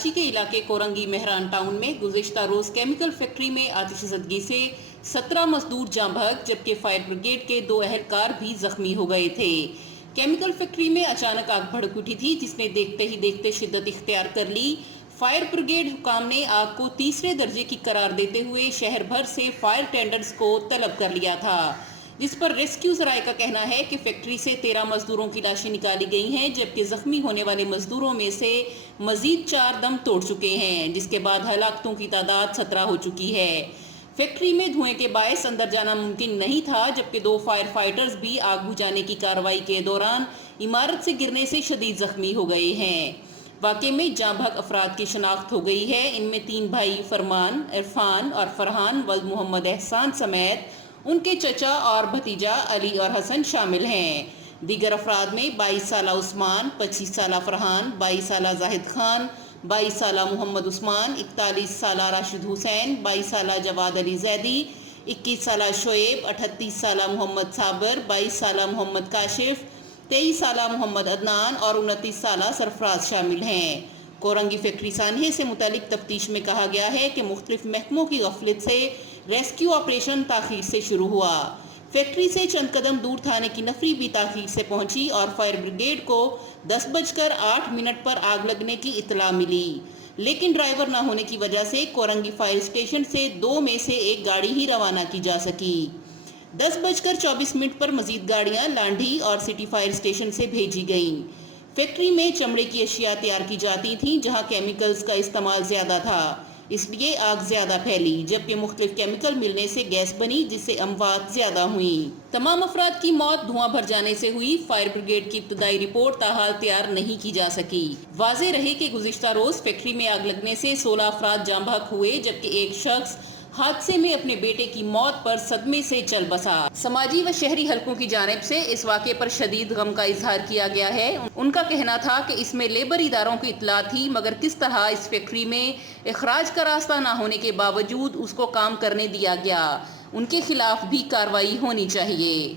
कराची के इलाके कोरंगी मेहरान टाउन में गुज़िश्ता रोज केमिकल फैक्ट्री में आतिश ज़दगी से 17 मजदूर जाँ बहक, जबकि फायर ब्रिगेड के 2 एहलकार भी जख्मी हो गए थे। केमिकल फैक्ट्री में अचानक आग भड़क उठी थी, जिसने देखते ही देखते शिद्दत इख्तियार कर ली। फायर ब्रिगेड हुकाम ने आग को तीसरे दर्जे की करार देते हुए शहर भर से फायर टेंडर्स को तलब कर लिया था, जिस पर रेस्क्यू सराय का कहना है कि फैक्ट्री से 13 मजदूरों की लाशें निकाली गई हैं, जबकि जख्मी होने वाले मजदूरों में से मजीद 4 दम तोड़ चुके हैं, जिसके बाद हलाकतों की तादाद 17 हो चुकी है। फैक्ट्री में धुएं के बायस अंदर जाना मुमकिन नहीं था, जबकि 2 फायर फाइटर्स भी आग बुझाने की कार्रवाई के दौरान इमारत से गिरने से शदीद जख्मी हो गए हैं। वाक़े में जाँ बहक अफराद की शनाख्त हो गई है। इनमें 3 भाई फरमान, इरफान और फरहान वल्द मोहम्मद एहसान समेत उनके चचा और भतीजा अली और हसन शामिल हैं। दीगर अफराद में 22 साला उस्मान, 25 साला फरहान, 22 साला जाहिद खान, 22 साला मोहम्मद उस्मान, 41 साला राशिद हुसैन, 22 साला जवाद अली जैदी, 21 साला शोएब, 38 साला मोहम्मद साबर, 22 साला मोहम्मद काशिफ, 23 साला मोहम्मद अदनान और 29 साला सरफराज शामिल हैं। कोरंगी फैक्ट्री सानहे से मुतालिक तफ्तीश में कहा गया है कि मुख्तलिफ महकमों की गफलत से रेस्क्यू ऑपरेशन ताख़ीर से शुरू हुआ। फैक्ट्री से चंद कदम दूर थाने की नफरी भी ताख़ीर से पहुंची और फायर ब्रिगेड को 10:08 पर आग लगने की इत्तला मिली, लेकिन ड्राइवर न होने की वजह से कोरंगी फायर स्टेशन से 2 में से 1 गाड़ी ही रवाना की जा सकी। 10:24 पर मजीद गाड़ियां लांढी और सिटी फायर स्टेशन से भेजी गईं। फैक्ट्री में चमड़े की अशिया तैयार की जाती थीं, जहां केमिकल्स का इस्तेमाल ज़्यादा था, इसलिए आग ज़्यादा फैली, जबकि मुख्तलिफ केमिकल मिलने से गैस बनी, जिससे अमवात ज़्यादा हुई। तमाम अफराद की मौत धुआं भर जाने से हुई। फायर ब्रिगेड की इब्तदाई रिपोर्ट ताहाल तैयार नहीं की जा सकी। वाज़ेह रहे कि गुज़िश्ता रोज़ फैक्ट्री में आग लगने से 16 अफराद जाँ बहक हुए, जबकि एक शख्स हादसे में अपने बेटे की मौत पर सदमे से चल बसा। समाजी व शहरी हलकों की जानिब से इस वाक़े पर शदीद गम का इजहार किया गया है। उनका कहना था कि इसमें लेबर इदारों की इत्तला थी, मगर किस तरह इस फैक्ट्री में इखराज का रास्ता ना होने के बावजूद उसको काम करने दिया गया। उनके खिलाफ भी कार्रवाई होनी चाहिए।